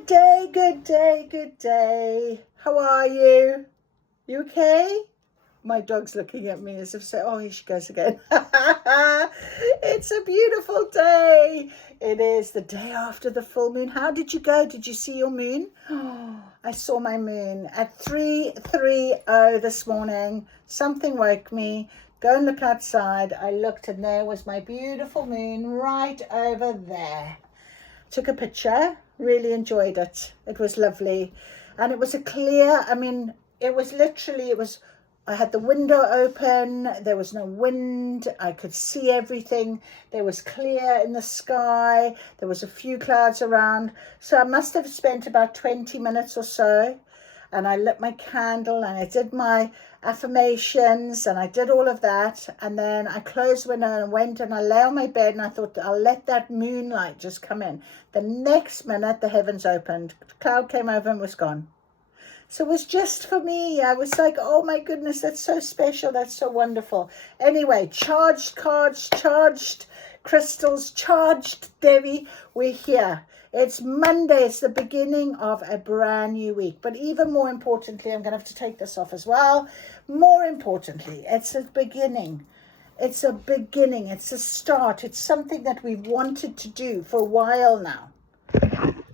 Good day, good day, good day. How are you? You okay? My dog's looking at me as if say, oh, here she goes again. It's a beautiful day. It is the day after the full moon. How did you go? Did you see your moon? Oh, I saw my moon at 3:30 this morning. Something woke me. Go and look outside. I looked and there was my beautiful moon right over there. Took a picture, really enjoyed it. It was lovely. And it was a clear, I had the window open, there was no wind, I could see everything. There was clear in the sky, there was a few clouds around. So I must have spent about 20 minutes or so. And I lit my candle and I did my affirmations and I did all of that. And then I closed the window and went and I lay on my bed and I thought, I'll let that moonlight just come in. The next minute, the heavens opened. The cloud came over and was gone. So it was just for me. I was like, oh my goodness, that's so special. That's so wonderful. Anyway, charged cards, charged crystals, charged Devi. We're here. It's Monday. It's the beginning of a brand new week. But even more importantly, I'm going to have to take this off as well. More importantly, it's a beginning. It's a beginning. It's a start. It's something that we've wanted to do for a while now.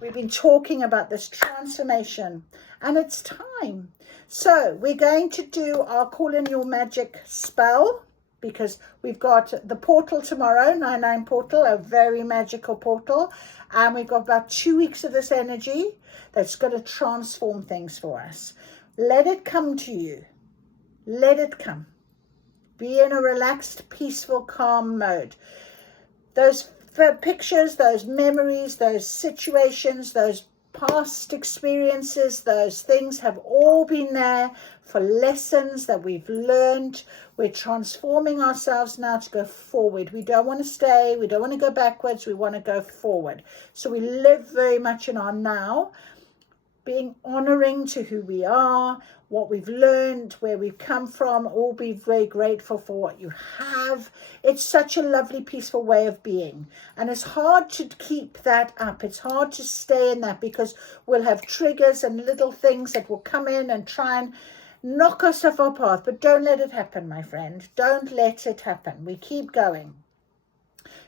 We've been talking about this transformation and it's time. So we're going to do our Call in Your Magic spell because we've got the portal tomorrow, 99 portal, a very magical portal. And we've got about 2 weeks of this energy that's going to transform things for us. Let it come to you. Let it come. Be in a relaxed, peaceful, calm mode. Those pictures, those memories, those situations, those past experiences, those things have all been there for lessons that we've learned. We're transforming ourselves now to go forward. We don't want to stay. We don't want to go backwards. We want to go forward. So we live very much in our now, being honoring to who we are, what we've learned, where we've come from, all be very grateful for what you have. It's such a lovely, peaceful way of being. And it's hard to keep that up. It's hard to stay in that because we'll have triggers and little things that will come in and try and knock us off our path. But don't let it happen, my friend. Don't let it happen. We keep going.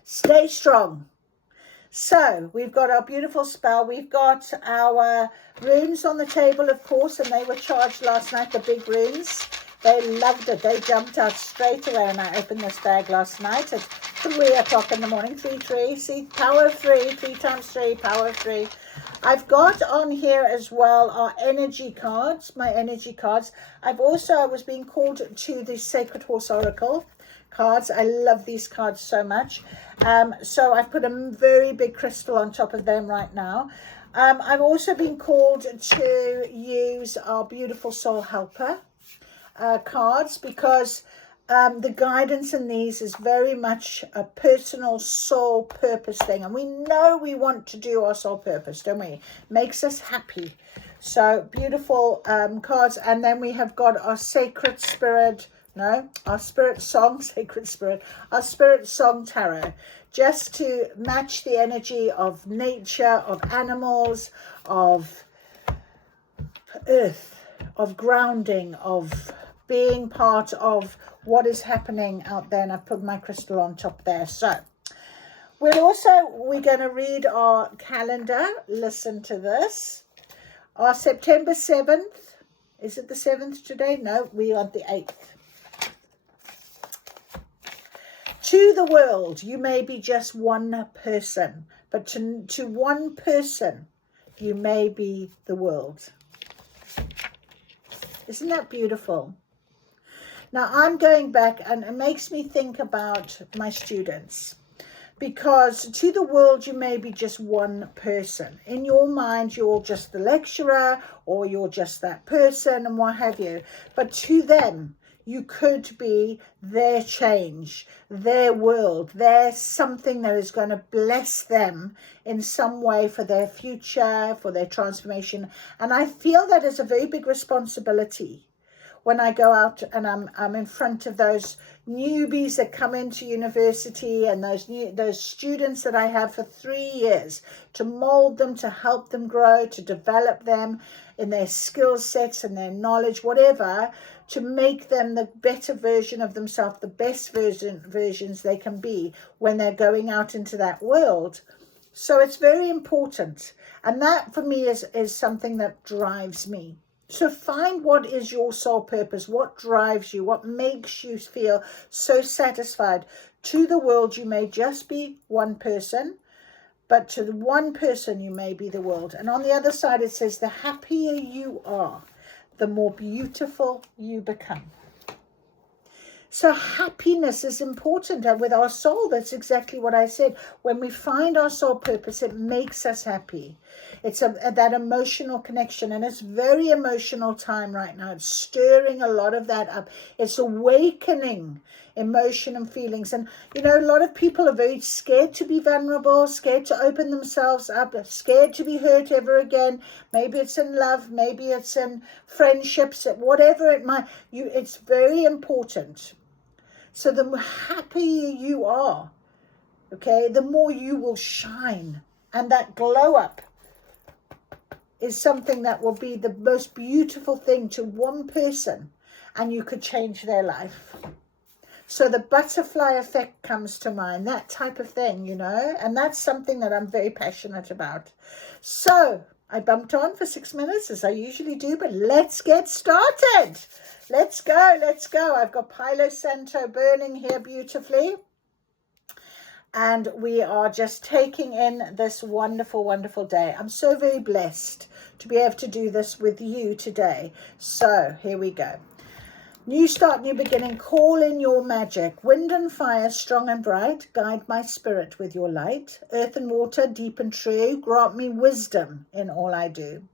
Stay strong. So we've got our beautiful spell. We've got our runes on the table, of course, and they were charged last night, the big runes. They loved it. They jumped out straight away when I opened this bag last night at 3 o'clock in the morning. 3. See, power of 3, 3 times 3, power of 3. I've got on here as well our energy cards, my energy cards. I was being called to the Sacred Horse Oracle cards. I love these cards so much. So I've put a very big crystal on top of them right now. I've also been called to use our beautiful Soul Helper cards because the guidance in these is very much a personal soul purpose thing. And we know we want to do our soul purpose, don't we? Makes us happy. So beautiful cards. And then we have got our Sacred Spirit, our Spirit Song, Sacred Spirit, our Spirit Song Tarot, just to match the energy of nature, of animals, of earth, of grounding, of being part of what is happening out there. And I've put my crystal on top there. So we're going to read our calendar. Listen to this. Our September 7th. Is it the 7th today? No, we are the 8th. To the world, you may be just one person, but to one person, you may be the world. Isn't that beautiful? Now, I'm going back and it makes me think about my students because to the world, you may be just one person. In your mind, you're just the lecturer or you're just that person and what have you. But to them, you could be their change, their world, their something that is going to bless them in some way for their future, for their transformation. And I feel that is a very big responsibility when I go out and I'm in front of those newbies that come into university, and those students that I have for 3 years, to mold them, to help them grow, to develop them in their skill sets and their knowledge, whatever, to make them the better version of themselves, the best versions they can be when they're going out into that world. So it's very important. And that for me is something that drives me. So find what is your soul purpose, what drives you, what makes you feel so satisfied. To the world, you may just be one person, but to the one person, you may be the world. And on the other side, it says, the happier you are, the more beautiful you become. So happiness is important, and with our soul, that's exactly what I said. When we find our soul purpose, it makes us happy. It's that emotional connection, and it's very emotional time right now. It's stirring a lot of that up. It's awakening emotion and feelings. And, you know, a lot of people are very scared to be vulnerable, scared to open themselves up, scared to be hurt ever again. Maybe it's in love, maybe it's in friendships, whatever it might. It's very important. So the happier you are, okay, the more you will shine. And that glow up is something that will be the most beautiful thing to one person, and you could change their life. So the butterfly effect comes to mind, that type of thing, you know, and that's something that I'm very passionate about. So I bumped on for 6 minutes, as I usually do, but let's get started. Let's go, let's go. I've got Palo Santo burning here beautifully. And we are just taking in this wonderful, wonderful day. I'm so very blessed to be able to do this with you today. So here we go. New start, new beginning. Call in your magic. Wind and fire, strong and bright. Guide my spirit with your light. Earth and water, deep and true. Grant me wisdom in all I do.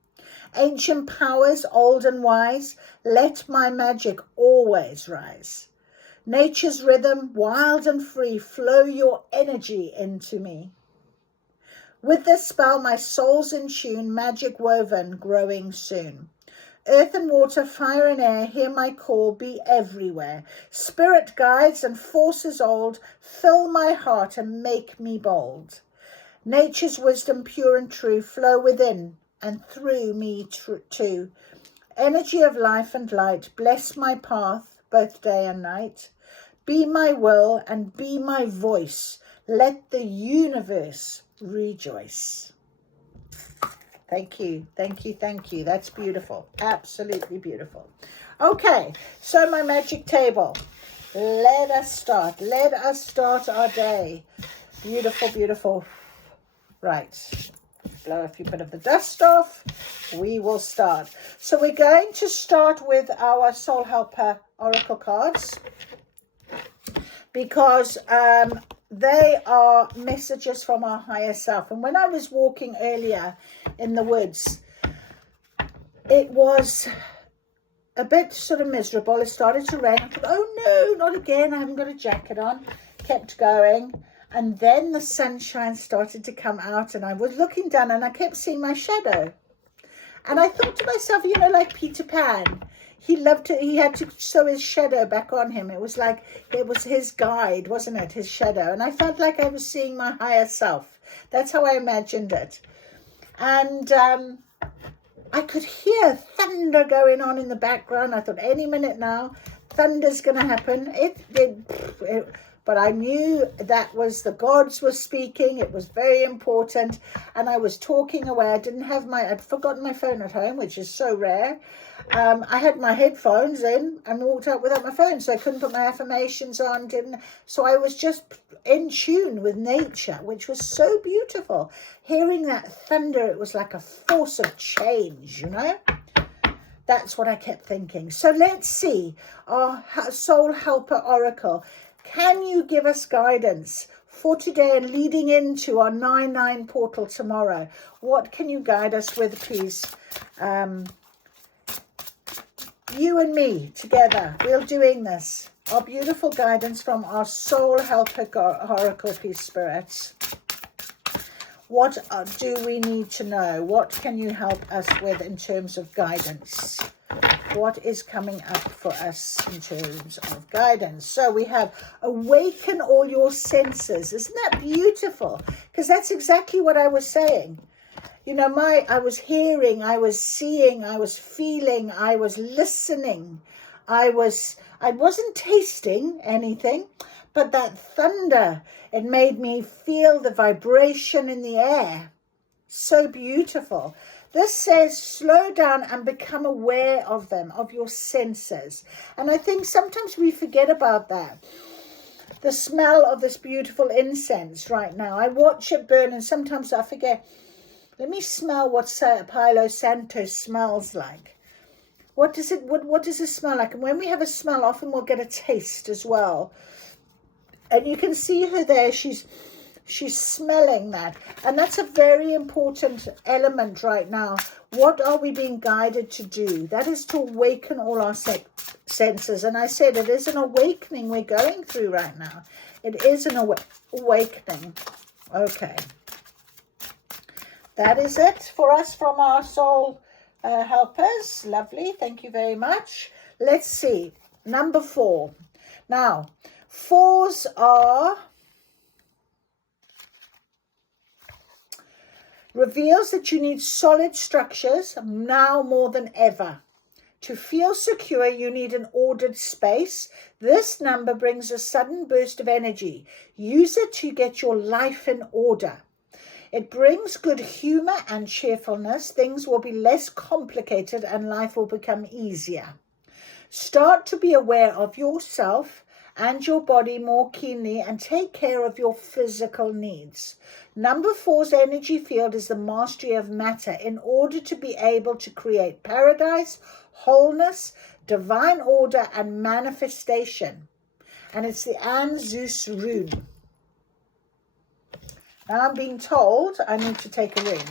Ancient powers, old and wise. Let my magic always rise. Nature's rhythm, wild and free, flow your energy into me. With this spell, my soul's in tune, magic woven, growing soon. Earth and water, fire and air, hear my call, be everywhere. Spirit guides and forces old, fill my heart and make me bold. Nature's wisdom, pure and true, flow within and through me too. Energy of life and light, bless my path, both day and night. Be my will and be my voice. Let the universe rejoice. Thank you, thank you, thank you. That's beautiful. Absolutely beautiful. Okay, so my magic table. Let us start. Let us start our day. Beautiful, beautiful. Right. Blow a few bit of the dust off. We will start. So we're going to start with our Soul Helper Oracle cards, because they are messages from our higher self. And when I was walking earlier in the woods, it was a bit sort of miserable. It started to rain. I thought, oh no, not again. I haven't got a jacket on. Kept going. And then the sunshine started to come out, and I was looking down and I kept seeing my shadow. And I thought to myself, you know, like Peter Pan, he had to sew his shadow back on him. It was like, it was his guide, wasn't it? His shadow. And I felt like I was seeing my higher self. That's how I imagined it. And I could hear thunder going on in the background. I thought, any minute now, thunder's going to happen. But I knew that was the gods were speaking. It was very important. And I was talking away. I'd forgotten my phone at home, which is so rare. I had my headphones in and walked out without my phone. So I couldn't put my affirmations on. So I was just in tune with nature, which was so beautiful. Hearing that thunder, it was like a force of change, you know. That's what I kept thinking. So let's see. Our Soul Helper Oracle. Can you give us guidance for today and leading into our 9/9 portal tomorrow? What can you guide us with, please? You and me together, we're doing this. Our beautiful guidance from our Soul Helper Oracle, please, spirits. What do we need to know? What can you help us with in terms of guidance? what is coming up for us in terms of guidance. So we have awaken all your senses. Isn't that beautiful? Because that's exactly what I was saying. You know, I was hearing, I was seeing, I was feeling, I was listening. I wasn't tasting anything, but that thunder, it made me feel the vibration in the air. So beautiful. This says slow down and become aware of them, of your senses. And I think sometimes we forget about that. The smell of this beautiful incense right now. I watch it burn and sometimes I forget. Let me smell what Palo Santo smells like. What does it smell like? And when we have a smell, often we'll get a taste as well. And you can see her there. She's smelling that. And that's a very important element right now. What are we being guided to do? That is to awaken all our senses. And I said it is an awakening we're going through right now. It is an awakening. Okay. That is it for us from our soul helpers. Lovely. Thank you very much. Let's see. Number 4. Now, 4s are... reveals that you need solid structures now more than ever. To feel secure, you need an ordered space. This number brings a sudden burst of energy. Use it to get your life in order. It brings good humor and cheerfulness. Things will be less complicated and life will become easier. Start to be aware of yourself and your body more keenly and take care of your physical needs. Number 4's energy field is the mastery of matter in order to be able to create paradise, wholeness, divine order, and manifestation. And it's the An-Zeus rune. Now I'm being told I need to take a ring.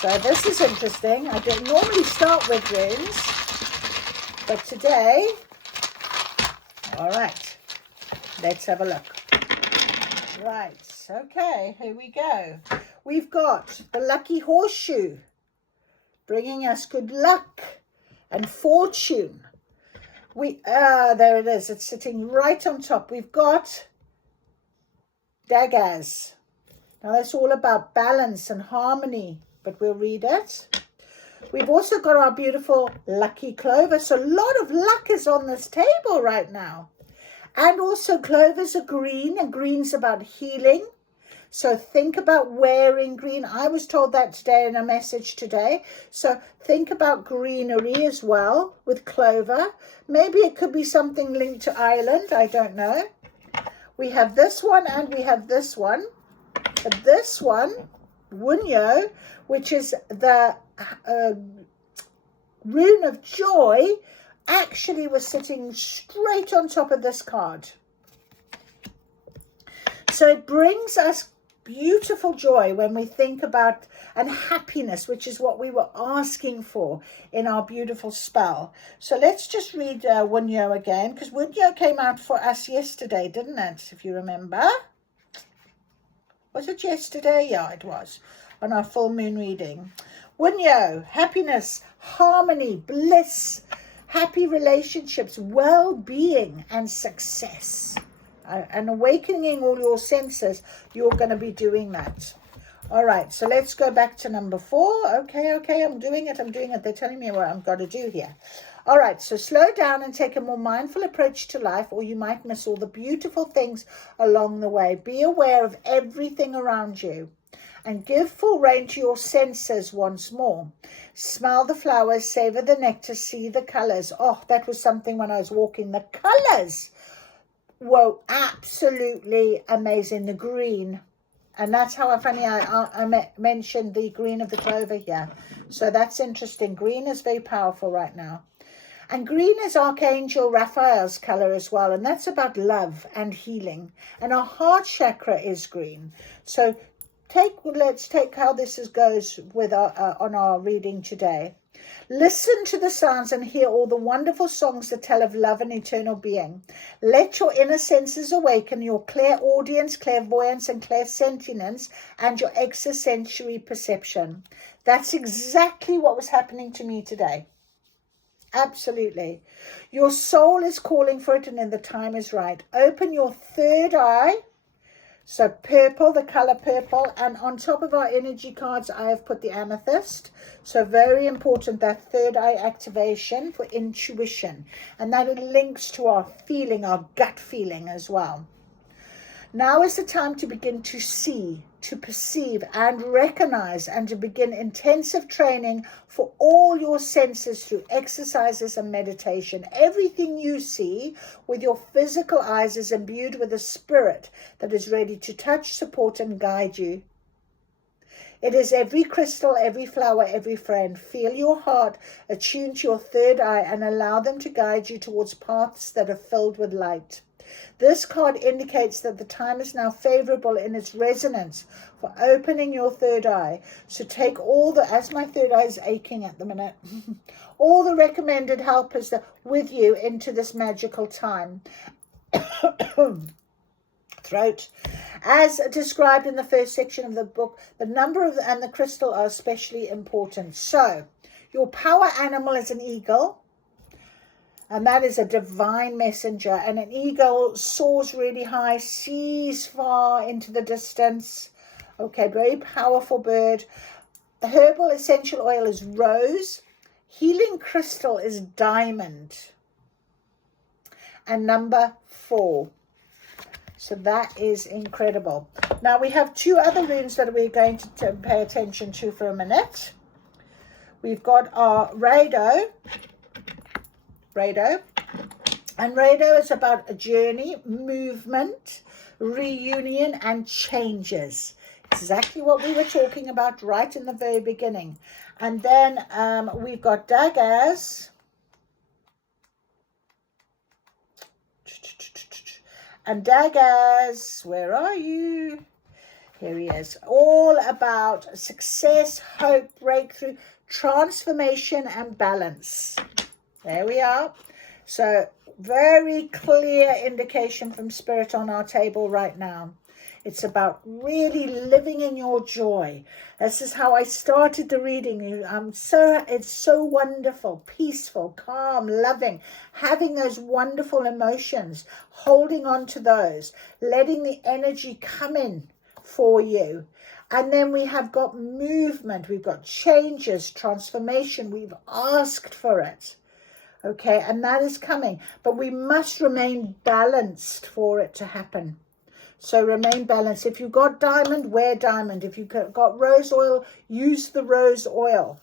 So this is interesting. I don't normally start with runes, but today, all right, let's have a look. Right, okay, here we go. We've got the lucky horseshoe, bringing us good luck and fortune. There it is. It's sitting right on top. We've got daggers. Now that's all about balance and harmony, but we'll read it. We've also got our beautiful lucky clover. So a lot of luck is on this table right now. And also clovers are green, and green's about healing. So think about wearing green. I was told that today in a message today. So think about greenery as well with clover. Maybe it could be something linked to Ireland. I don't know. We have this one and we have this one. But this one, Wunyo, which is the rune of joy, actually was sitting straight on top of this card. So it brings us beautiful joy when we think about, and happiness, which is what we were asking for in our beautiful spell. So let's just read Wunyo again, because Wunyo came out for us yesterday, didn't it? If you remember. Was it yesterday? Yeah, it was, on our full moon reading. Wunyo, happiness, harmony, bliss, happy relationships, well-being, and success. And awakening all your senses, you're going to be doing that. All right, so let's go back to number 4. Okay, I'm doing it. They're telling me what I've got to do here. All right, so slow down and take a more mindful approach to life, or you might miss all the beautiful things along the way. Be aware of everything around you and give full rein to your senses once more. Smell the flowers, savor the nectar, see the colors. Oh, that was something when I was walking. The colors were absolutely amazing. The green. And that's how I mentioned the green of the clover here. So that's interesting. Green is very powerful right now. And green is Archangel Raphael's color as well. And that's about love and healing. And our heart chakra is green. So let's take how this goes with on our reading today. Listen to the sounds and hear all the wonderful songs that tell of love and eternal being. Let your inner senses awaken, your clairaudience, clairvoyance, and clairsentience, and your extrasensory perception. That's exactly what was happening to me today. Absolutely. Your soul is calling for it, and then the time is right. Open your third eye. So purple, the color purple, and on top of our energy cards, I have put the amethyst. So very important, that third eye activation for intuition. And that links to our feeling, our gut feeling as well. Now is the time to begin to see, to perceive and recognize, and to begin intensive training for all your senses through exercises and meditation. Everything you see with your physical eyes is imbued with a spirit that is ready to touch, support, and guide you. It is every crystal, every flower, every friend. Feel your heart, attune to your third eye, and allow them to guide you towards paths that are filled with light. This card indicates that the time is now favorable in its resonance for opening your third eye. So take all the, as my third eye is aching at the minute, all the recommended helpers that with you into this magical time. Throat. As described in the first section of the book, the number of and the crystal are especially important. So your power animal is an eagle. And that is a divine messenger. And an eagle soars really high, sees far into the distance. Okay, very powerful bird. The herbal essential oil is rose. Healing crystal is diamond. And number 4. So that is incredible. Now we have 2 other runes that we're going to pay attention to for a minute. We've got our Rado. And Rado is about a journey, movement, reunion, and changes. Exactly what we were talking about right in the very beginning. And then we've got Dagaz. And Dagaz, where are you? Here he is. All about success, hope, breakthrough, transformation, and balance. There we are. So very clear indication from Spirit on our table right now. It's about really living in your joy. This is how I started the reading. It's so wonderful, peaceful, calm, loving, having those wonderful emotions, holding on to those, letting the energy come in for you. And then we have got movement. We've got changes, transformation. We've asked for it. Okay, and that is coming. But we must remain balanced for it to happen. So remain balanced. If you've got diamond, wear diamond. If you've got rose oil, use the rose oil.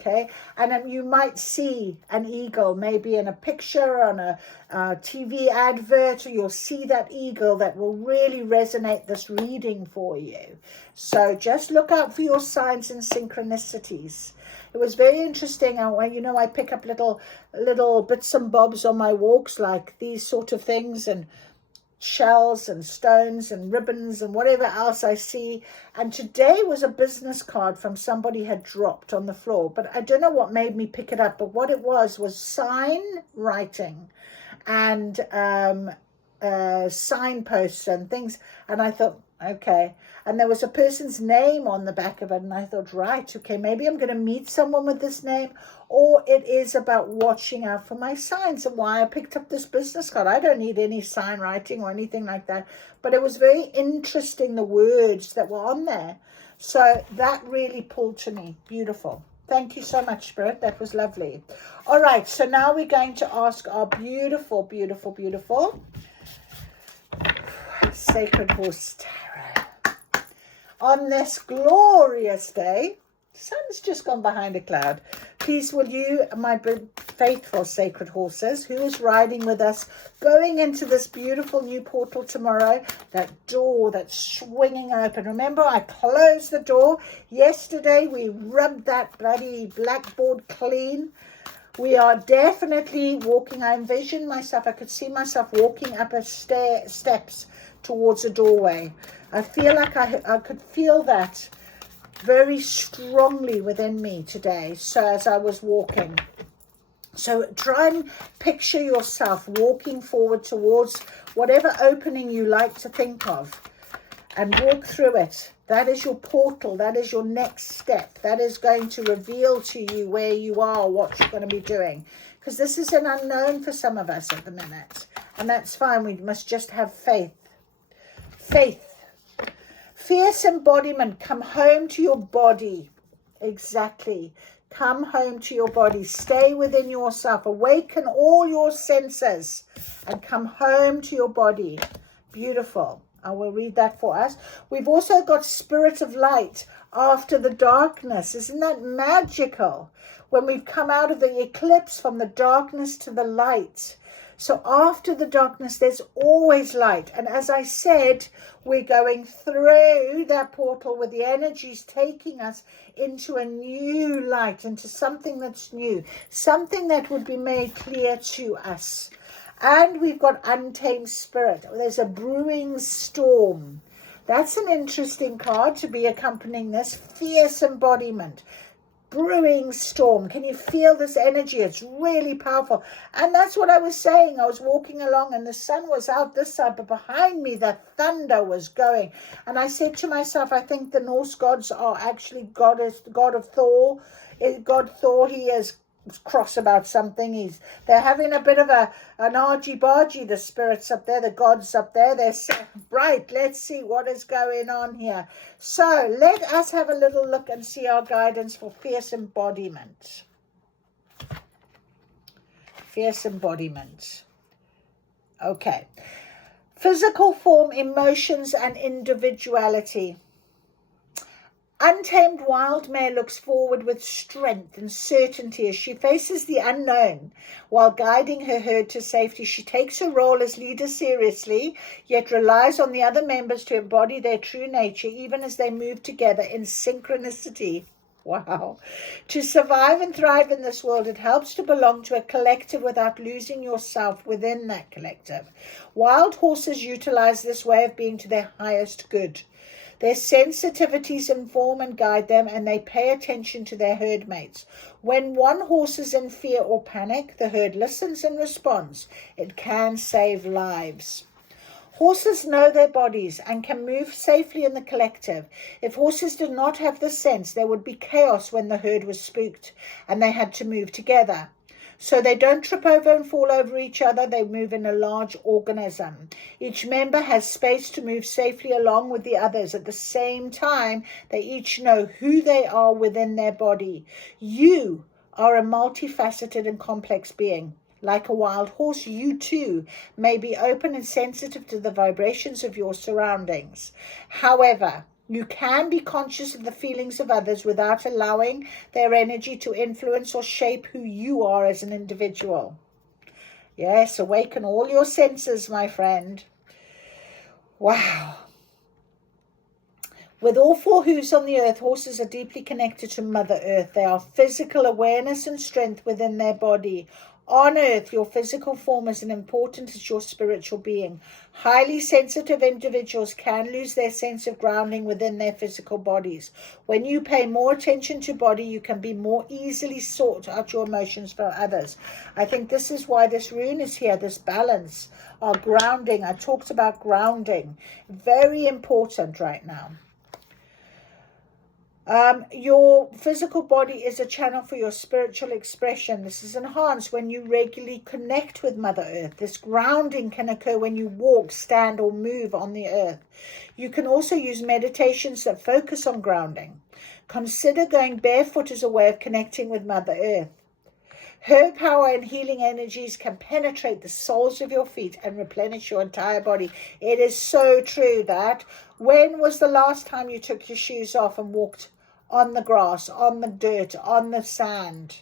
Okay, and you might see an eagle maybe in a picture on a TV advert, or you'll see that eagle that will really resonate this reading for you. So just look out for your signs and synchronicities. It was very interesting. I pick up little bits and bobs on my walks, like these sort of things, and shells and stones and ribbons and whatever else I see. And today was a business card from somebody had dropped on the floor, but I don't know what made me pick it up. But what it was sign writing and signposts and things. And I thought, okay. And there was a person's name on the back of it. And I thought, right, okay, maybe I'm going to meet someone with this name. Or it is about watching out for my signs, and why I picked up this business card. I don't need any sign writing or anything like that. But it was very interesting, the words that were on there. So that really pulled to me. Beautiful. Thank you so much, Spirit. That was lovely. All right, so now we're going to ask our beautiful, beautiful, beautiful Sacred Horse Tarot. On this glorious day, the sun's just gone behind a cloud. Please will you, my faithful sacred horses, who is riding with us, going into this beautiful new portal tomorrow, that door that's swinging open. Remember, I closed the door. Yesterday, we rubbed that bloody blackboard clean. We are definitely walking. I envisioned myself, I could see myself walking up a steps towards a doorway. I feel like I could feel that very strongly within me today. So as I was walking. So try and picture yourself walking forward towards whatever opening you like to think of and walk through it. That is your portal. That is your next step. That is going to reveal to you where you are, what you're going to be doing. Because this is an unknown for some of us at the minute. And that's fine. We must just have faith. Faith. Fierce embodiment. Come home to your body. Exactly. Come home to your body. Stay within yourself. Awaken all your senses and come home to your body. Beautiful. I will read that for us. We've also got spirit of light after the darkness. Isn't that magical? When we've come out of the eclipse, from the darkness to the light. So after the darkness, there's always light. And as I said, we're going through that portal with the energies taking us into a new light, into something that's new, something that would be made clear to us. And we've got untamed spirit. There's a brewing storm. That's an interesting card to be accompanying this. Fierce embodiment. Brewing storm. Can you feel this energy? It's really powerful. And that's what I was saying. I was walking along and the sun was out this side, but behind me the thunder was going. And I said to myself, I think the Norse gods are actually God of Thor. God Thor, he is cross about something. They're having a bit of an argy-bargy, the spirits up there, the gods up there. They're saying, right, let's see what is going on here. So let us have a little look and see our guidance for fierce embodiment. Fierce embodiment. Okay. Physical form, emotions and individuality. Untamed wild mare looks forward with strength and certainty as she faces the unknown. While guiding her herd to safety, she takes her role as leader seriously, yet relies on the other members to embody their true nature, even as they move together in synchronicity. Wow. To survive and thrive in this world, it helps to belong to a collective without losing yourself within that collective. Wild horses utilize this way of being to their highest good. Their sensitivities inform and guide them, and they pay attention to their herd mates. When one horse is in fear or panic, the herd listens and responds. It can save lives. Horses know their bodies and can move safely in the collective. If horses did not have this sense, there would be chaos when the herd was spooked and they had to move together. So they don't trip over and fall over each other. They move in a large organism. Each member has space to move safely along with the others. At the same time, they each know who they are within their body. You are a multifaceted and complex being. Like a wild horse, you too may be open and sensitive to the vibrations of your surroundings. However, you can be conscious of the feelings of others without allowing their energy to influence or shape who you are as an individual. Yes, awaken all your senses, my friend. Wow. With all four hooves on the earth, horses are deeply connected to Mother Earth. They are physical awareness and strength within their body. On earth, your physical form is as important as your spiritual being. Highly sensitive individuals can lose their sense of grounding within their physical bodies. When you pay more attention to body, you can be more easily sort out your emotions for others. I think this is why this rune is here, this balance, our grounding. I talked about grounding. Very important right now. Your physical body is a channel for your spiritual expression. This is enhanced when you regularly connect with Mother Earth. This grounding can occur when you walk, stand, or move on the earth. You can also use meditations that focus on grounding. Consider going barefoot as a way of connecting with Mother Earth. Her power and healing energies can penetrate the soles of your feet and replenish your entire body. It is so true that when was the last time you took your shoes off and walked on the grass, on the dirt, on the sand?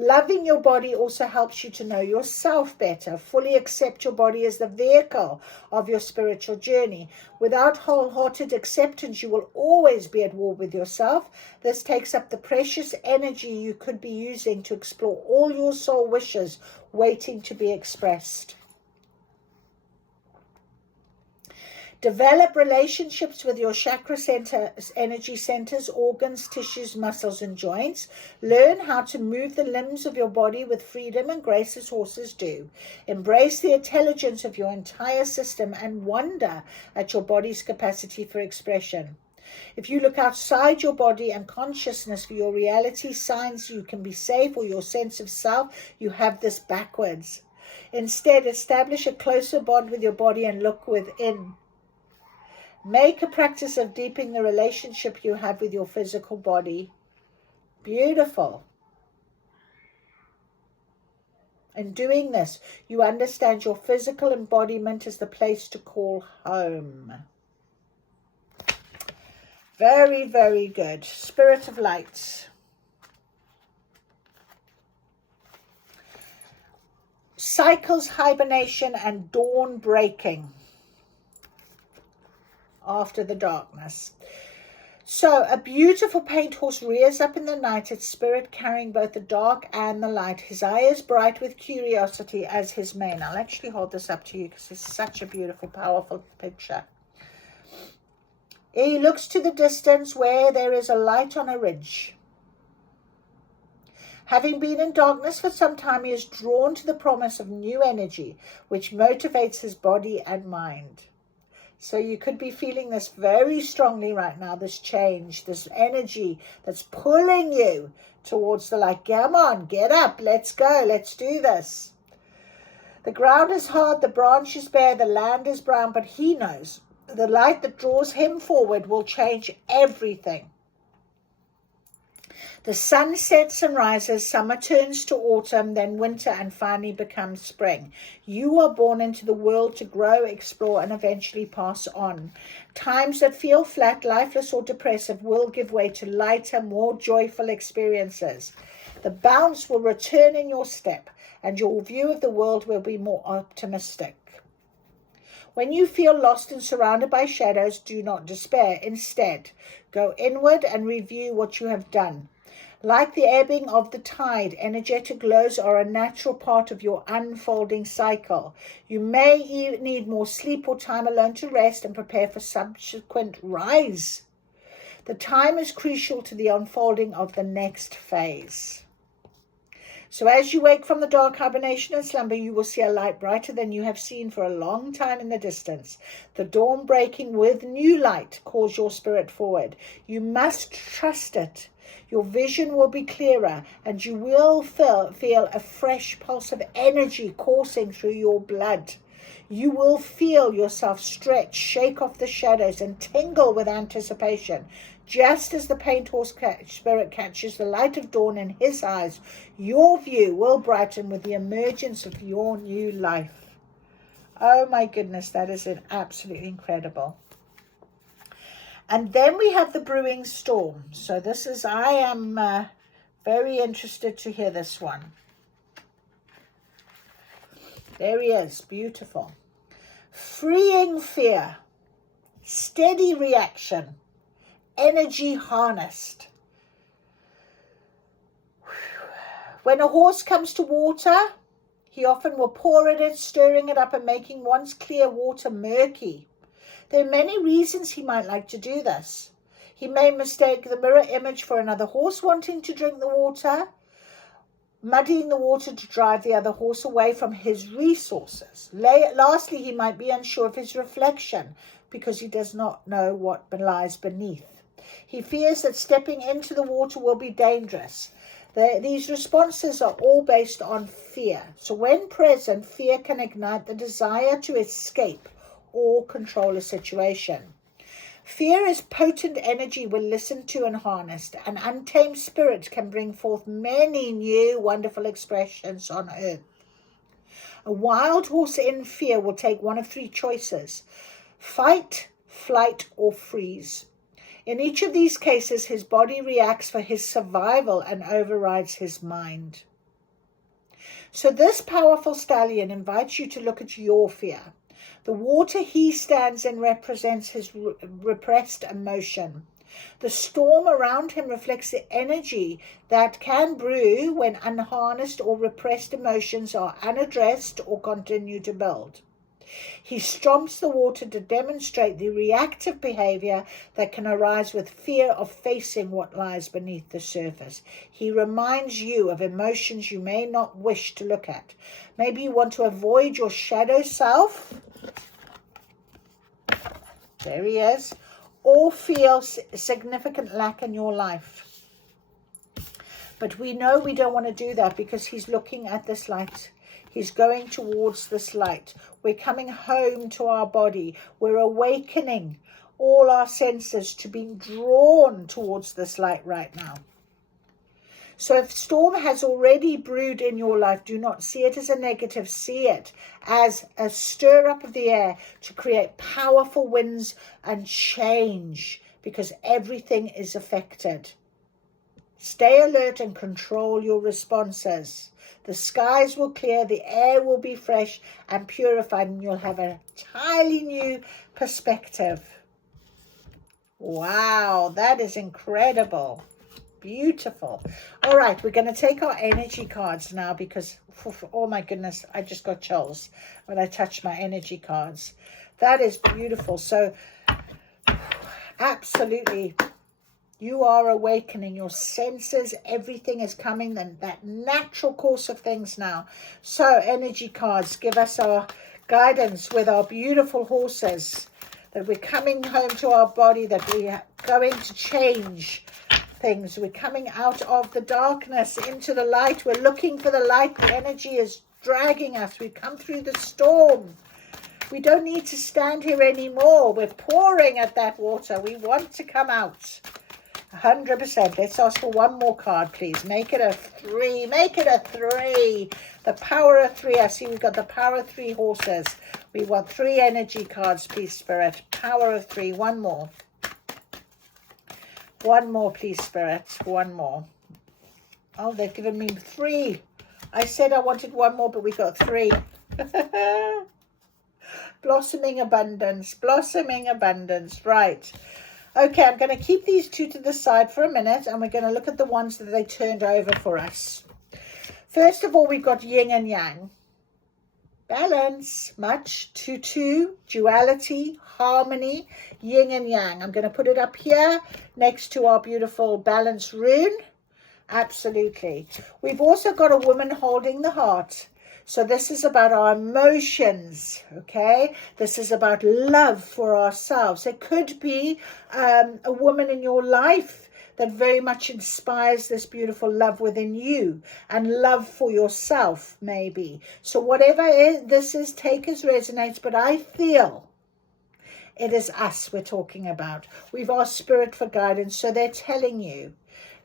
Loving your body also helps you to know yourself better. Fully accept your body as the vehicle of your spiritual journey. Without wholehearted acceptance, you will always be at war with yourself. This takes up the precious energy you could be using to explore all your soul wishes waiting to be expressed. Develop relationships with your chakra centers, energy centers, organs, tissues, muscles, and joints. Learn how to move the limbs of your body with freedom and grace as horses do. Embrace the intelligence of your entire system and wonder at your body's capacity for expression. If you look outside your body and consciousness for your reality, signs you can be safe, or your sense of self, you have this backwards. Instead, establish a closer bond with your body and look within. Make a practice of deepening the relationship you have with your physical body. Beautiful. In doing this, you understand your physical embodiment is the place to call home. Very, very good. Spirit of light. Cycles, hibernation, and dawn breaking after the darkness. So a beautiful paint horse rears up in the night, its spirit carrying both the dark and the light. His eye is bright with curiosity as his mane. I'll actually hold this up to you because it's such a beautiful, powerful picture. He looks to the distance where there is a light on a ridge. Having been in darkness for some time, he is drawn to the promise of new energy, which motivates his body and mind. So you could be feeling this very strongly right now, this change, this energy that's pulling you towards the light. Come on, get up, let's go, let's do this. The ground is hard, the branch is bare, the land is brown, but he knows the light that draws him forward will change everything. The sun sets and rises, summer turns to autumn, then winter, and finally becomes spring. You are born into the world to grow, explore, and eventually pass on. Times that feel flat, lifeless, or depressive will give way to lighter, more joyful experiences. The bounce will return in your step, and your view of the world will be more optimistic. When you feel lost and surrounded by shadows, do not despair. Instead, go inward and review what you have done. Like the ebbing of the tide, energetic lows are a natural part of your unfolding cycle. You may need more sleep or time alone to rest and prepare for subsequent rise. The time is crucial to the unfolding of the next phase. So as you wake from the dark hibernation and slumber, you will see a light brighter than you have seen for a long time in the distance. The dawn breaking with new light calls your spirit forward. You must trust it. Your vision will be clearer, and you will feel a fresh pulse of energy coursing through your blood. You will feel yourself stretch, shake off the shadows, and tingle with anticipation. Just as the paint horse spirit catches the light of dawn in his eyes, your view will brighten with the emergence of your new life. Oh my goodness, that is absolutely incredible. And then we have the brewing storm. So this is, I am very interested to hear this one. There he is, beautiful. Freeing fear, steady reaction, energy harnessed. When a horse comes to water, he often will pour at it, stirring it up and making once clear water murky. There are many reasons he might like to do this. He may mistake the mirror image for another horse wanting to drink the water, muddying the water to drive the other horse away from his resources. Lastly, he might be unsure of his reflection because he does not know what lies beneath. He fears that stepping into the water will be dangerous. These responses are all based on fear. So when present, fear can ignite the desire to escape or control a situation. Fear is potent energy when listened to and harnessed. An untamed spirit can bring forth many new wonderful expressions on earth. A wild horse in fear will take one of three choices: fight, flight, or freeze. In each of these cases, his body reacts for his survival and overrides his mind. So this powerful stallion invites you to look at your fear. The water he stands in represents his repressed emotion. The storm around him reflects the energy that can brew when unharnessed or repressed emotions are unaddressed or continue to build. He stomps the water to demonstrate the reactive behavior that can arise with fear of facing what lies beneath the surface. He reminds you of emotions you may not wish to look at. Maybe you want to avoid your shadow self. There he is. Or feel significant lack in your life. But we know we don't want to do that because he's looking at this light. He's going towards this light. We're coming home to our body. We're awakening all our senses to being drawn towards this light right now. So if storm has already brewed in your life, do not see it as a negative. See it as a stir up of the air to create powerful winds and change, because everything is affected. Stay alert and control your responses. The skies will clear, the air will be fresh and purified, and you'll have an entirely new perspective. Wow, that is incredible. Beautiful. All right, we're going to take our energy cards now because, oh my goodness, I just got chills when I touched my energy cards. That is beautiful. So, absolutely. You are awakening your senses. Everything is coming, that natural course of things now. So energy cards, give us our guidance with our beautiful horses, that we're coming home to our body, that we are going to change things. We're coming out of the darkness into the light. We're looking for the light. The energy is dragging us. We've come through the storm. We don't need to stand here anymore. We're pouring at that water. We want to come out. 100%. Let's ask for one more card, please. Make it a 3. Make it a 3. The power of 3. I see we've got the power of 3 horses. We want 3 energy cards, please, Spirit. Power of 3. One more. One more, please, Spirit. One more. Oh, they've given me 3. I said I wanted one more, but we got 3. Blossoming abundance. Blossoming abundance. Right. Okay, I'm going to keep these 2 to the side for a minute, and we're going to look at the ones that they turned over for us. First of all, we've got yin and yang. Balance, much, 2-2, duality, harmony, yin and yang. I'm going to put it up here next to our beautiful balance rune. Absolutely. We've also got a woman holding the heart. So this is about our emotions, okay? This is about love for ourselves. It could be a woman in your life that very much inspires this beautiful love within you and love for yourself, maybe. So whatever this is, take as resonates, but I feel it is us we're talking about. We've asked Spirit for guidance, so they're telling you,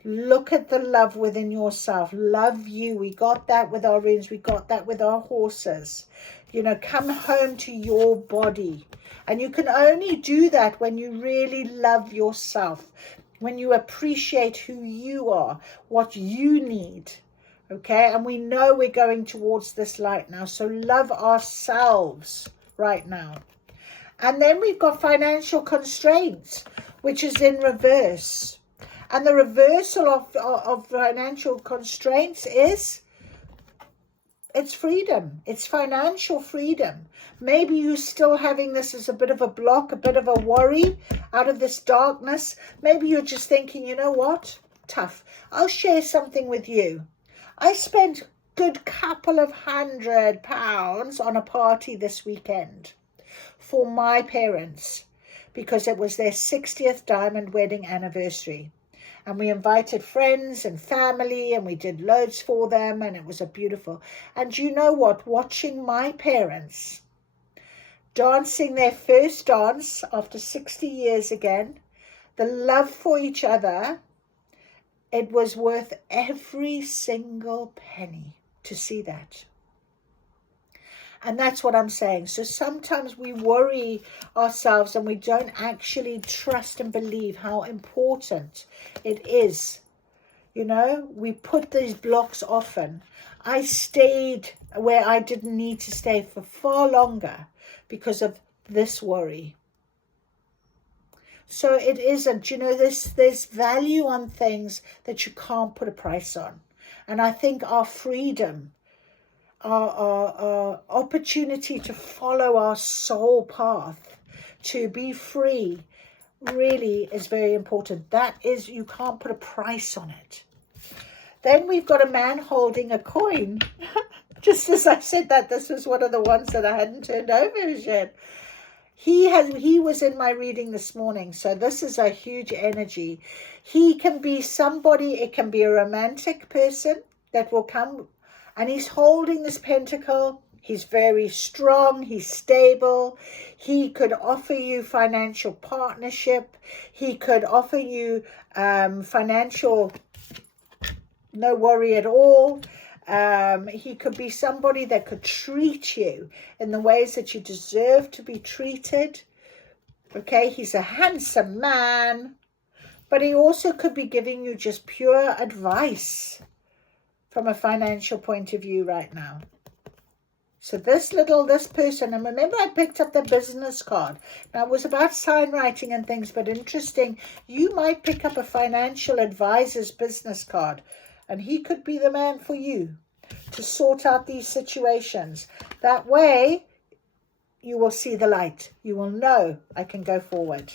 look at the love within yourself. Love you. We got that with our runes. We got that with our horses. You know, come home to your body. And you can only do that when you really love yourself, when you appreciate who you are, what you need. Okay? And we know we're going towards this light now. So love ourselves right now. And then we've got financial constraints, which is in reverse. And the reversal of financial constraints is, it's freedom. It's financial freedom. Maybe you're still having this as a bit of a block, a bit of a worry out of this darkness. Maybe you're just thinking, you know what? Tough. I'll share something with you. I spent a good couple of £100 on a party this weekend for my parents because it was their 60th diamond wedding anniversary. And we invited friends and family, and we did loads for them, and it was a beautiful. And you know what? Watching my parents dancing their first dance after 60 years again, the love for each other, it was worth every single penny to see that. And that's what I'm saying. So sometimes we worry ourselves and we don't actually trust and believe how important it is. You know, we put these blocks often. I stayed where I didn't need to stay for far longer because of this worry. So it isn't, you know, there's value on things that you can't put a price on. And I think our freedom, our opportunity to follow our soul path, to be free, really is very important. That is, you can't put a price on it. Then we've got a man holding a coin. Just as I said that, this was one of the ones that I hadn't turned over as yet. He was in my reading this morning, so this is a huge energy. He can be somebody, it can be a romantic person that will come, and he's holding this pentacle. He's very strong, he's stable. He could offer you financial partnership. He could offer you financial, no worry at all. He could be somebody that could treat you in the ways that you deserve to be treated. Okay, he's a handsome man, but he also could be giving you just pure advice from a financial point of view right now. So this person, and remember I picked up the business card. Now it was about sign writing and things, but interesting, you might pick up a financial advisor's business card, and he could be the man for you to sort out these situations. That way, you will see the light. You will know I can go forward.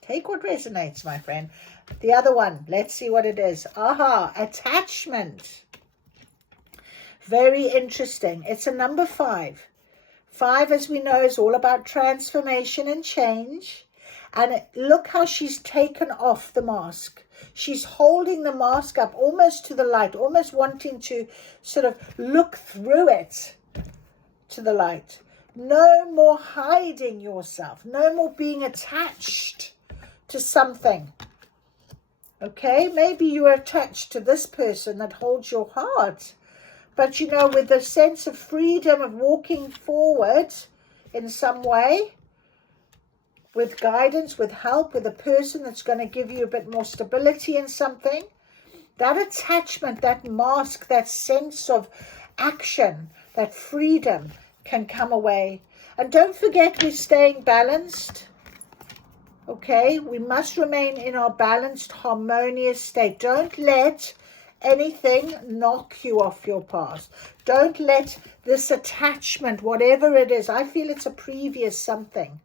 Take what resonates, my friend. The other one, let's see what it is. Aha, attachment. Very interesting. It's a number 5. 5, as we know, is all about transformation and change. And look how she's taken off the mask. She's holding the mask up almost to the light, almost wanting to sort of look through it to the light. No more hiding yourself. No more being attached to something. Okay, maybe you are attached to this person that holds your heart. But, you know, with the sense of freedom of walking forward in some way, with guidance, with help, with a person that's going to give you a bit more stability in something, that attachment, that mask, that sense of action, that freedom can come away. And don't forget, we're staying balanced. Okay, we must remain in our balanced, harmonious state. Don't let anything knock you off your path. Don't let this attachment, whatever it is, I feel it's a previous something.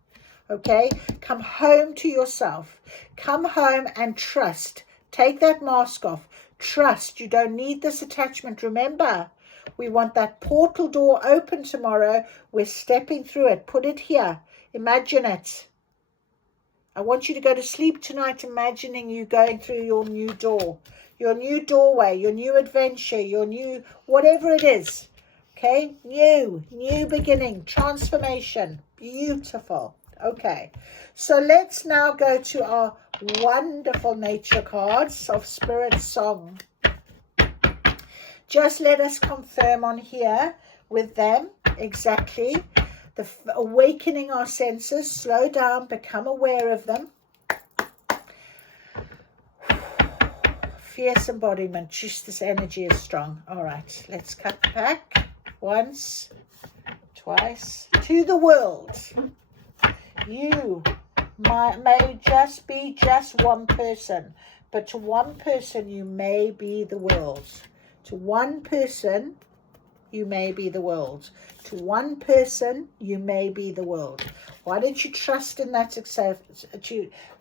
Okay, come home to yourself. Come home and trust. Take that mask off. Trust. You don't need this attachment. Remember, we want that portal door open tomorrow. We're stepping through it. Put it here. Imagine it. I want you to go to sleep tonight imagining you going through your new door, your new doorway, your new adventure, your new whatever it is. Okay, new beginning, transformation. Beautiful. Okay, so let's now go to our wonderful nature cards of Spirit Song. Just let us confirm on here with them exactly. The awakening our senses, slow down, become aware of them. Fierce embodiment, just this energy is strong. All right, let's cut back. Once, twice, to the world. You may just be just one person, but to one person you may be the world. To one person you may be the world. To one person you may be the world. Why don't you trust in that success?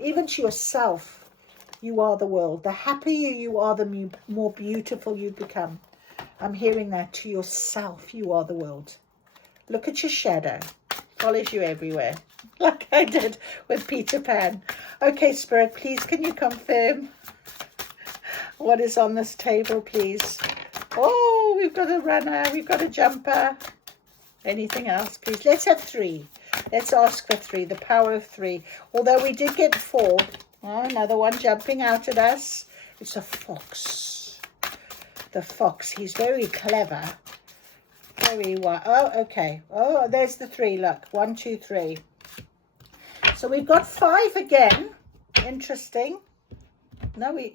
Even to yourself, you are the world. The happier you are, the more beautiful you become. I'm hearing that. To yourself, you are the world. Look at your shadow. Follows you everywhere, like I did with Peter Pan. Okay, Spirit, please, can you confirm what is on this table, please? Oh, we've got a runner, we've got a jumper. Anything else, please? Let's have 3. Let's ask for 3, the power of 3. Although we did get 4. Oh, another one jumping out at us. It's a fox. The fox, he's very clever. Very wise. Oh, okay. Oh, there's the 3, look. 1, 2, 3. So we've got 5 again. Interesting. No, we...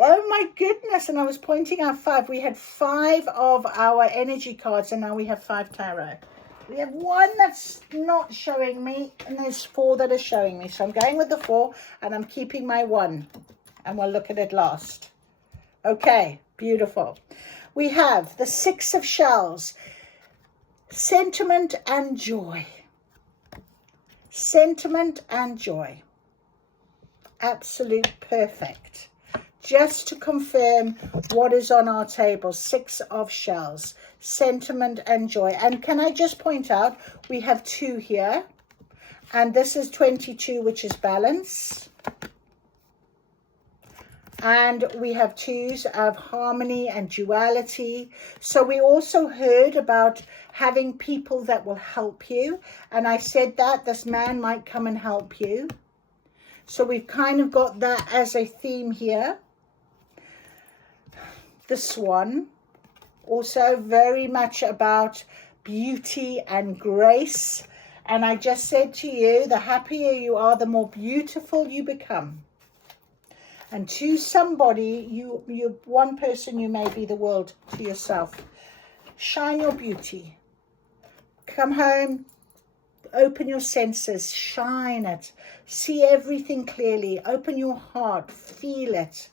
Oh my goodness, and I was pointing out 5. We had 5 of our energy cards, and now we have 5 tarot. We have 1 that's not showing me, and there's 4 that are showing me. So I'm going with the 4, and I'm keeping my 1, and we'll look at it last. Okay, beautiful. We have the Six of Shells, sentiment and joy. Sentiment and joy. Absolute perfect. Just to confirm what is on our table, Six of Shells, sentiment and joy. And can I just point out, we have 2 here, and this is 22, which is balance. And we have 2s of harmony and duality. So we also heard about having people that will help you. And I said that this man might come and help you. So we've kind of got that as a theme here. The Swan, also very much about beauty and grace. And I just said to you, the happier you are, the more beautiful you become. And to somebody, you one person, you may be the world to yourself. Shine your beauty. Come home, open your senses, shine it. See everything clearly. Open your heart, feel it.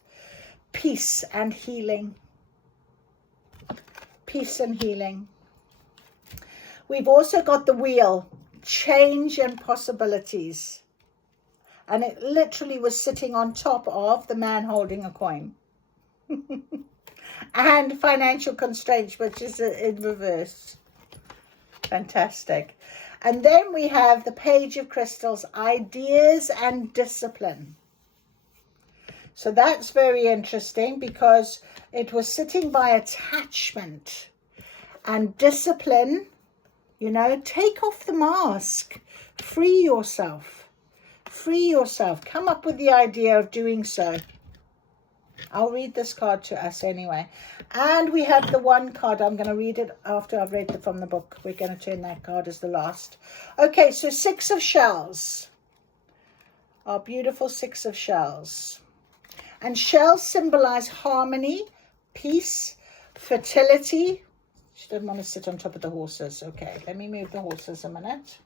Peace and healing. Peace and healing. We've also got the Wheel, change and possibilities. And it literally was sitting on top of the man holding a coin. And financial constraints, which is in reverse. Fantastic. And then we have the Page of Crystals, ideas and discipline. So that's very interesting because it was sitting by attachment and discipline. You know, take off the mask, free yourself. Free yourself. Come up with the idea of doing so. I'll read this card to us anyway. And we have the one card. I'm going to read it after I've read it from the book. We're going to turn that card as the last. Okay, so Six of Shells. Our beautiful Six of Shells. And shells symbolize harmony, peace, fertility. She doesn't want to sit on top of the horses. Okay, let me move the horses a minute.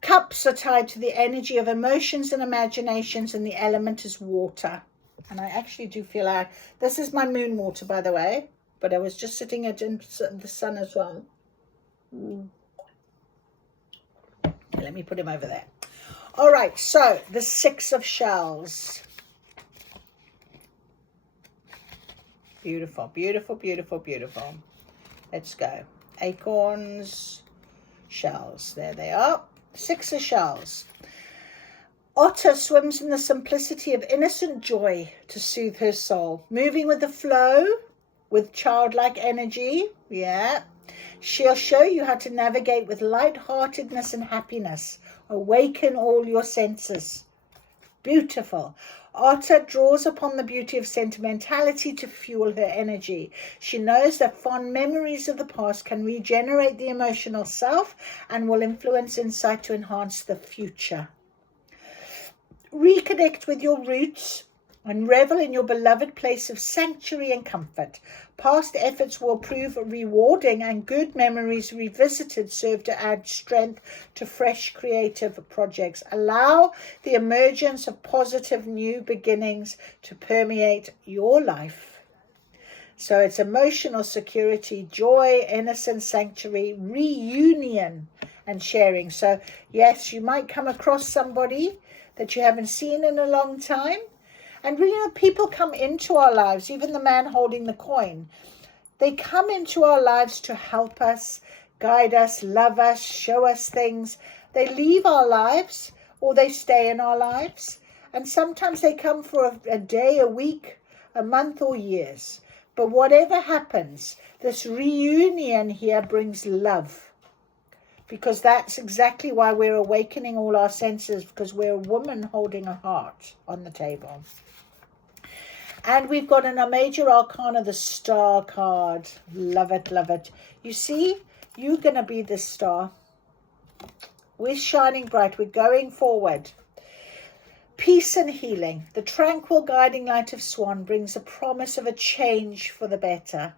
Cups are tied to the energy of emotions and imaginations, and the element is water. And I actually do feel like this is my moon water, by the way, but I was just sitting in the sun as well. Okay, let me put him over there. All right, so the Six of Shells. Beautiful, beautiful, beautiful, beautiful. Let's go. Acorns, shells. There they are. Six of Shells. Otter swims in the simplicity of innocent joy to soothe her soul. Moving with the flow, with childlike energy. Yeah. She'll show you how to navigate with lightheartedness and happiness. Awaken all your senses. Beautiful. Otter draws upon the beauty of sentimentality to fuel her energy. She knows that fond memories of the past can regenerate the emotional self and will influence insight to enhance the future. Reconnect with your roots and revel in your beloved place of sanctuary and comfort. Past efforts will prove rewarding, and good memories revisited serve to add strength to fresh creative projects. Allow the emergence of positive new beginnings to permeate your life. So it's emotional security, joy, innocence, sanctuary, reunion, and sharing. So yes, you might come across somebody that you haven't seen in a long time. And you know, people come into our lives, even the man holding the coin. They come into our lives to help us, guide us, love us, show us things. They leave our lives or they stay in our lives. And sometimes they come for a day, a week, a month, or years. But whatever happens, this reunion here brings love. Because that's exactly why we're awakening all our senses, because we're a woman holding a heart on the table. And we've got a major arcana, the Star card. Love it, love it. You see, you're going to be the star. We're shining bright. We're going forward. Peace and healing. The tranquil guiding light of Swan brings a promise of a change for the better,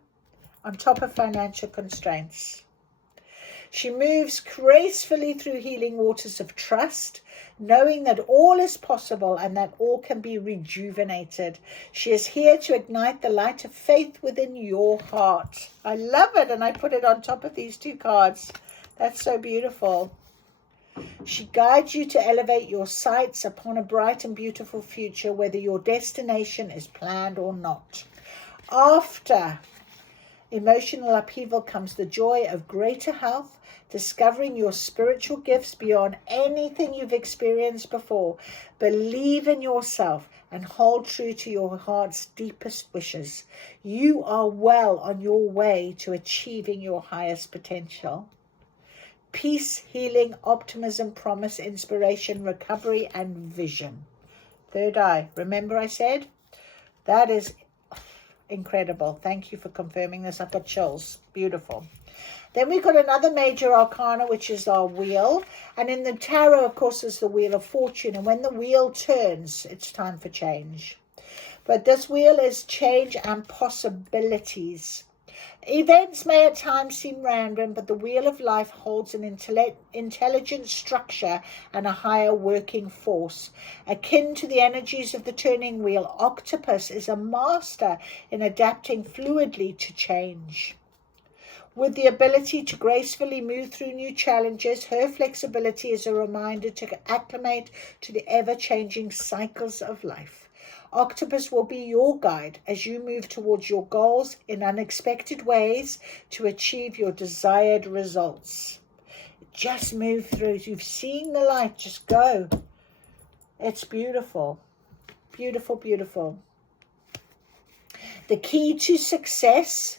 on top of financial constraints. She moves gracefully through healing waters of trust, knowing that all is possible and that all can be rejuvenated. She is here to ignite the light of faith within your heart. I love it, and I put it on top of these 2 cards. That's so beautiful. She guides you to elevate your sights upon a bright and beautiful future, whether your destination is planned or not. After emotional upheaval comes the joy of greater health, discovering your spiritual gifts beyond anything you've experienced before. Believe in yourself and hold true to your heart's deepest wishes. You are well on your way to achieving your highest potential. Peace, healing, optimism, promise, inspiration, recovery, and vision. Third eye. Remember I said? That is incredible. Thank you for confirming this. I've got chills. Beautiful. Then we've got another major arcana, which is our wheel. And in the tarot, of course, is the Wheel of Fortune. And when the wheel turns, it's time for change. But this wheel is change and possibilities. Events may at times seem random, but the wheel of life holds an intelligent structure and a higher working force. Akin to the energies of the turning wheel, Octopus is a master in adapting fluidly to change. With the ability to gracefully move through new challenges, her flexibility is a reminder to acclimate to the ever-changing cycles of life. Octopus will be your guide as you move towards your goals in unexpected ways to achieve your desired results. Just move through. You've seen the light. Just go. It's beautiful. Beautiful, beautiful. The key to success.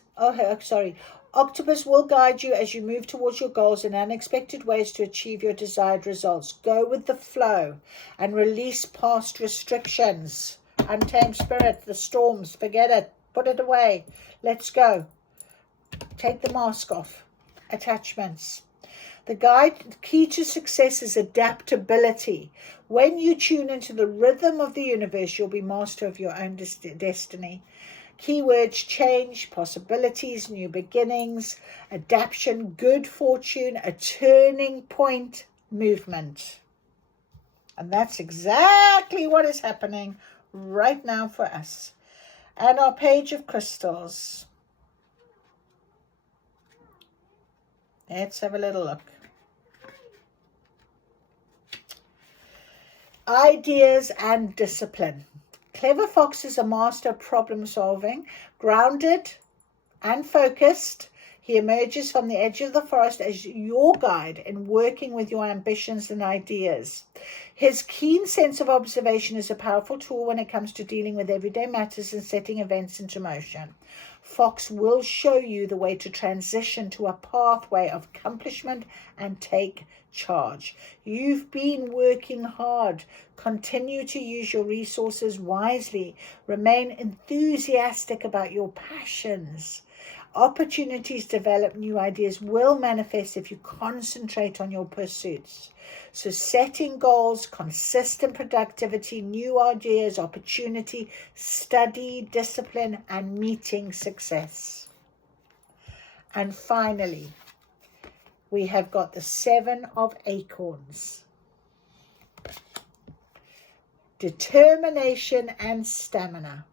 Octopus will guide you as you move towards your goals in unexpected ways to achieve your desired results. Go with the flow and release past restrictions. Untamed spirit, the storms, forget it. Put it away. Let's go. Take the mask off. Attachments. The key to success is adaptability. When you tune into the rhythm of the universe, you'll be master of your own destiny. Keywords: change, possibilities, new beginnings, adaptation, good fortune, a turning point, movement. And that's exactly what is happening right now for us. And our page of crystals. Let's have a little look. Ideas and discipline. Clever Fox is a master of problem solving, grounded and focused. He emerges from the edge of the forest as your guide in working with your ambitions and ideas. His keen sense of observation is a powerful tool when it comes to dealing with everyday matters and setting events into motion. Fox will show you the way to transition to a pathway of accomplishment and take charge. You've been working hard. Continue to use your resources wisely. Remain enthusiastic about your passions. Opportunities to develop new ideas will manifest if you concentrate on your pursuits. So setting goals, consistent productivity, new ideas, opportunity, study, discipline, and meeting success. And finally, we have got the 7 of Acorns. Determination and stamina.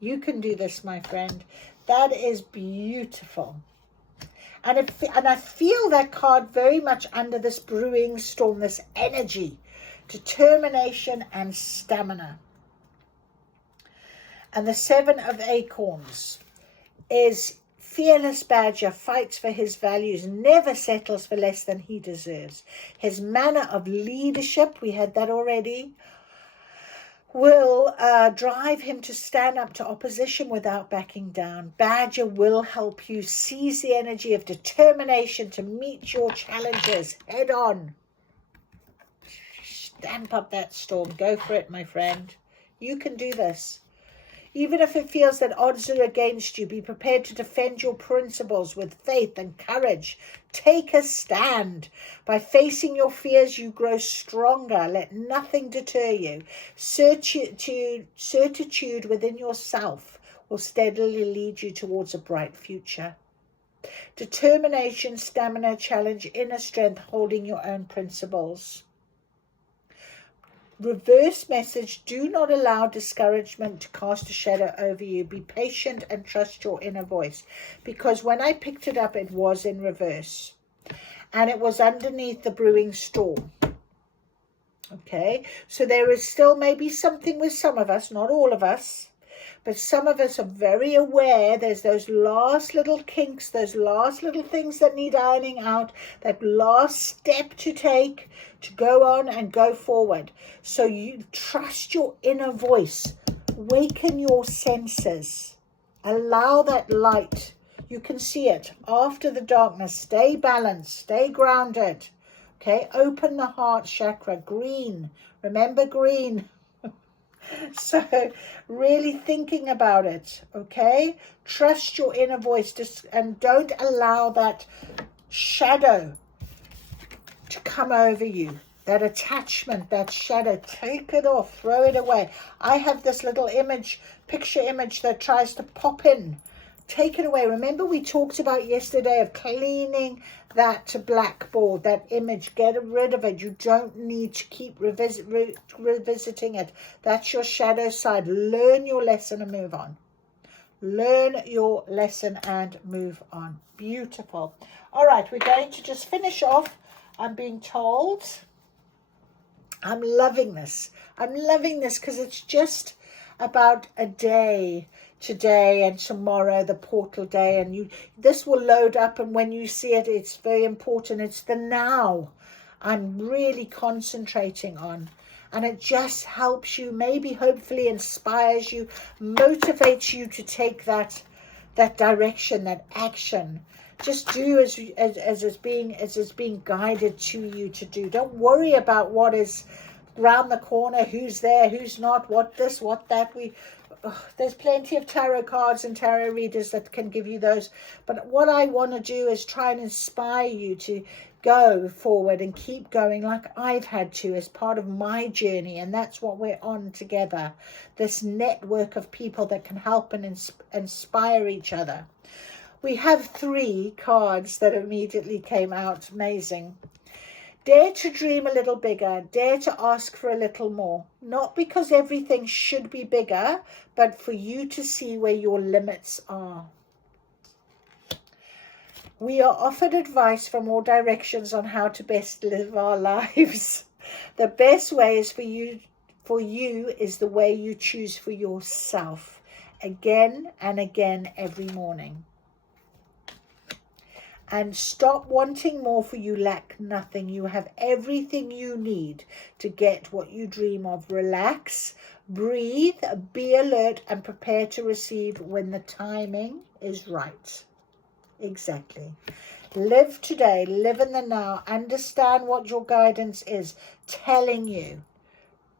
You can do this, my friend. That is beautiful. And I feel that card very much under this brewing storm, this energy, determination and stamina. And the 7 of Acorns is fearless badger, fights for his values, never settles for less than he deserves. His manner of leadership, we had that already, will drive him to stand up to opposition without backing down. Badger will help you seize the energy of determination to meet your challenges head on. Stamp up that storm. Go for it, my friend. You can do this. Even if it feels that odds are against you, be prepared to defend your principles with faith and courage. Take a stand. By facing your fears, you grow stronger. Let nothing deter you. Certitude within yourself will steadily lead you towards a bright future. Determination, stamina, challenge, inner strength, holding your own principles. Reverse message, do not allow discouragement to cast a shadow over you. Be patient and trust your inner voice. Because when I picked it up, it was in reverse. And it was underneath the brewing storm. Okay, so there is still maybe something with some of us, not all of us, but some of us are very aware there's those last little kinks, those last little things that need ironing out, that last step to take to go on and go forward. So you trust your inner voice, waken your senses, allow that light. You can see it after the darkness. Stay balanced, stay grounded. Okay, open the heart chakra, green. Remember green. So really thinking about it, okay? Trust your inner voice and don't allow that shadow to come over you. That attachment, that shadow, take it off, throw it away. I have this little picture image that tries to pop in. Take it away. Remember we talked about yesterday of cleaning that blackboard, that image. Get rid of it. You don't need to keep revisiting it. That's your shadow side. Learn your lesson and move on. Learn your lesson and move on. Beautiful. All right, we're going to just finish off. I'm being told. I'm loving this. I'm loving this because it's just about a day. Today and tomorrow, the portal day, and this will load up, and when you see it, it's very important. It's the now I'm really concentrating on, and it just helps you, maybe hopefully inspires you, motivates you to take that direction, that action. Just do as it's being guided to you to do. Don't worry about what is round the corner, who's there, who's not, what this, what that. There's plenty of tarot cards and tarot readers that can give you those. But what I want to do is try and inspire you to go forward and keep going like I've had to as part of my journey. And that's what we're on together. This network of people that can help and inspire each other. We have 3 cards that immediately came out. Amazing. Dare to dream a little bigger. Dare to ask for a little more. Not because everything should be bigger, but for you to see where your limits are. We are offered advice from all directions on how to best live our lives. The best way is for you is the way you choose for yourself. Again and again every morning. And stop wanting more, for you lack nothing. You have everything you need to get what you dream of. Relax, breathe, be alert, and prepare to receive when the timing is right. Exactly. Live today, live in the now. Understand what your guidance is telling you.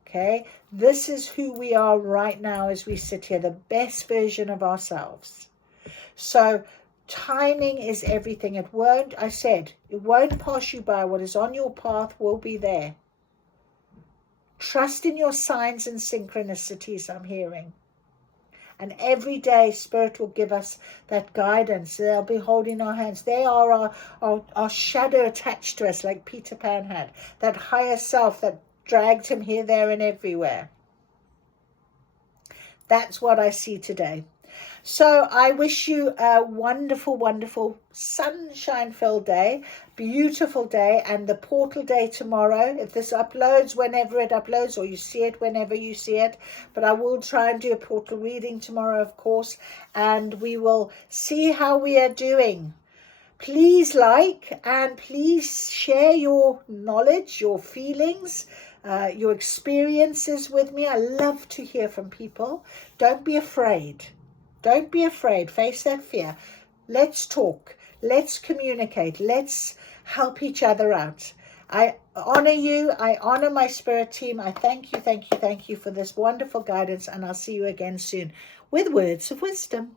Okay, this is who we are right now as we sit here, the best version of ourselves. So timing is everything. It won't pass you by. What is on your path will be there. Trust in your signs and synchronicities, I'm hearing. And every day Spirit will give us that guidance. They'll be holding our hands. They are our shadow attached to us, like Peter Pan had. That higher self that dragged him here, there and everywhere. That's what I see today. So I wish you a wonderful, wonderful sunshine-filled day, beautiful day, and the portal day tomorrow. If this uploads whenever it uploads, or you see it whenever you see it, but I will try and do a portal reading tomorrow, of course, and we will see how we are doing. Please like and please share your knowledge, your feelings, your experiences with me. I love to hear from people. Don't be afraid. Don't be afraid. Face that fear. Let's talk. Let's communicate. Let's help each other out. I honor you. I honor my spirit team. I thank you for this wonderful guidance, and I'll see you again soon with words of wisdom.